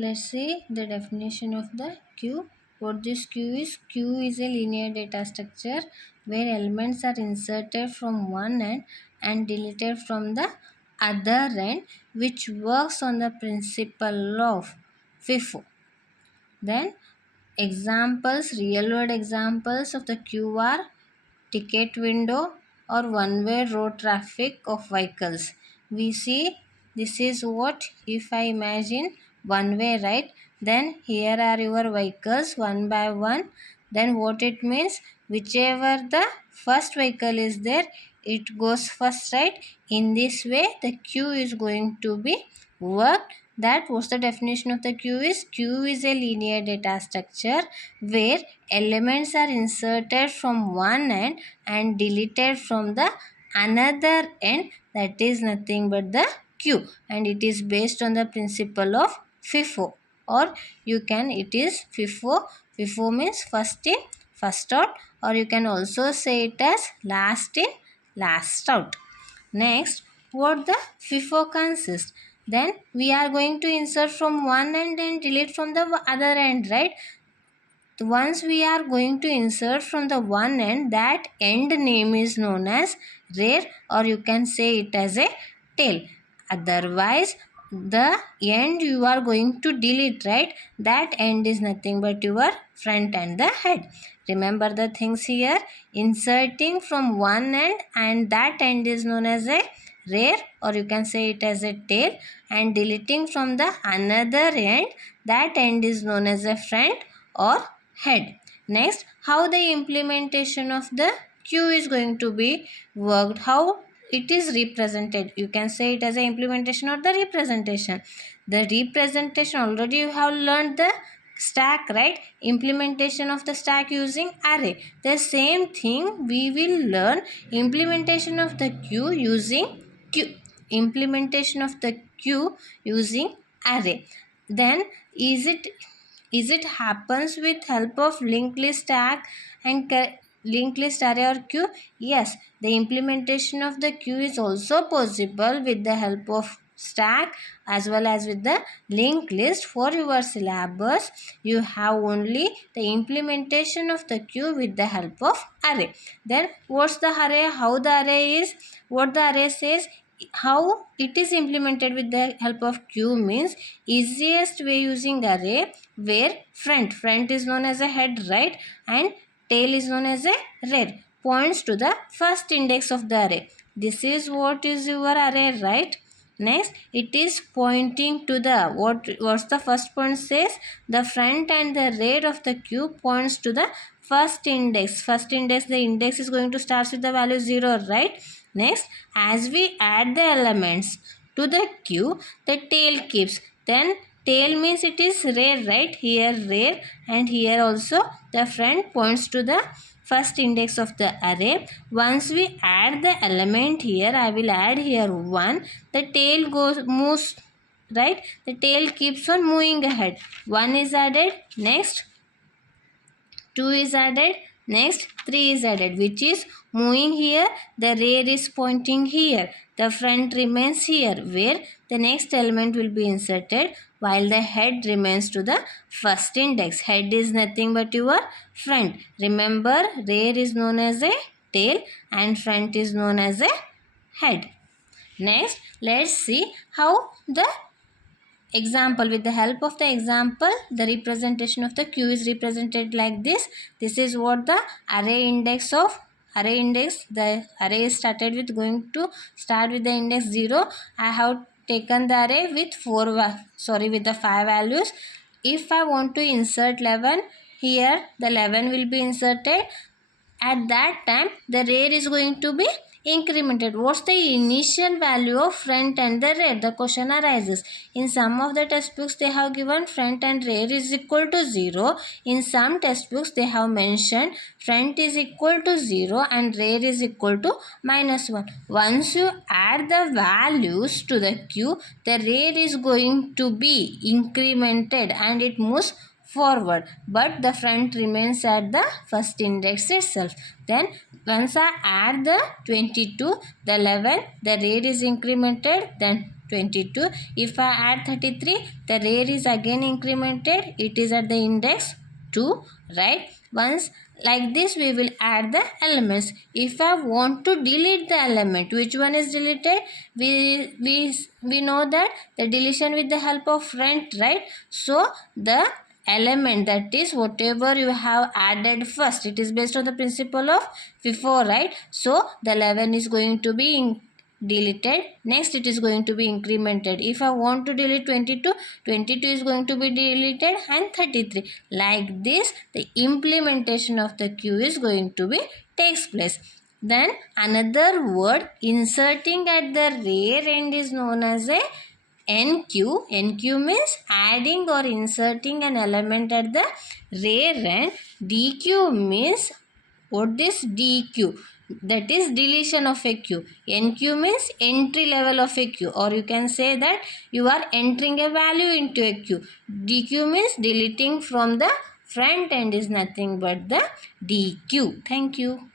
Let's see the definition of the queue. What this queue is? Queue is a linear data structure where elements are inserted from one end and deleted from the other end, which works on the principle of FIFO. Then examples, real world examples of the queue are ticket window or one-way road traffic of vehicles. We see this is what, if I imagine one way, right? Then here are your vehicles one by one. Then what it means, whichever the first vehicle is there, it goes first, right? In this way the queue is going to be worked. That was the definition of the queue is. Queue is a linear data structure where elements are inserted from one end and deleted from the another end. That is nothing but the queue, and it is based on the principle of FIFO, or you can, it is FIFO. FIFO means first in first out, or you can also say it as last in last out. Next, what the FIFO consists? Then we are going to insert from one end and delete from the other end, right? Once we are going to insert from the one end, that end name is known as rear, or you can say it as a tail. Otherwise, the end you are going to delete, right? That end is nothing but your front and the head. Remember the things here. Inserting from one end and that end is known as a rear, or you can say it as a tail, and deleting from the another end, that end is known as a front or head. Next, how the implementation of the queue is going to be worked, how it is represented. You can say it as a implementation or the representation. The representation, already you have learned the stack, right? Implementation of the stack using array. The same thing we will learn implementation of the queue using queue. Implementation of the queue using array. Then is it happens with help of linked list stack and linked list array or queue? Yes, the implementation of the queue is also possible with the help of stack as well as with the linked list. For your syllabus, you have only the implementation of the queue with the help of array. Then what's the array? How the array is? What the array says? How it is implemented with the help of queue means, easiest way using array, where front is known as a head, right, and tail is known as a rear, points to the first index of the array. This is what is your array, right? Next, it is pointing to the what's the first point says, the front and the rear of the queue points to the first index. First index, the index is going to start with the value 0, right? Next, as we add the elements to the queue, the tail keeps. Then tail means it is rear, right? Here rear, and here also the front points to the first index of the array. Once we add the element here, I will add here 1. The tail moves, right? The tail keeps on moving ahead. 1 is added. Next, 2 is added. Next, 3 is added, which is moving here. The rear is pointing here. The front remains here, where the next element will be inserted, while the head remains to the first index. Head is nothing but your front. Remember, rear is known as a tail and front is known as a head. Next, let's see how the example, with the help of the example, the representation of the queue is represented like this. This is what the array index of array index, the array is started with, going to start with the index 0. I have taken the array with with the 5 values. If I want to insert 11, here the 11 will be inserted. At that time, the rear is going to be incremented. What's the initial value of front and the rear? The question arises. In some of the textbooks, they have given front and rear is equal to 0. In some textbooks, they have mentioned front is equal to 0 and rear is equal to -1. Once you add the values to the queue, the rear is going to be incremented and it moves forward, but the front remains at the first index itself. Then once I add the 22, the 11, the rear is incremented, then 22. If I add 33, the rear is again incremented. It is at the index 2, right? Once like this, we will add the elements. If I want to delete the element, which one is deleted? We know that the deletion with the help of rent, right? So the element, that is whatever you have added first, it is based on the principle of FIFO, right? So the 11 is going to be deleted. Next it is going to be incremented. If I want to delete 22, 22 is going to be deleted, and 33. Like this, the implementation of the queue is going to be takes place. Then another word inserting at the rear end is known as a NQ. NQ means adding or inserting an element at the rear end. DQ means, what is DQ? That is deletion of a queue. NQ means entry level of a queue, or you can say that you are entering a value into a queue. DQ means deleting from the front end is nothing but the DQ. Thank you.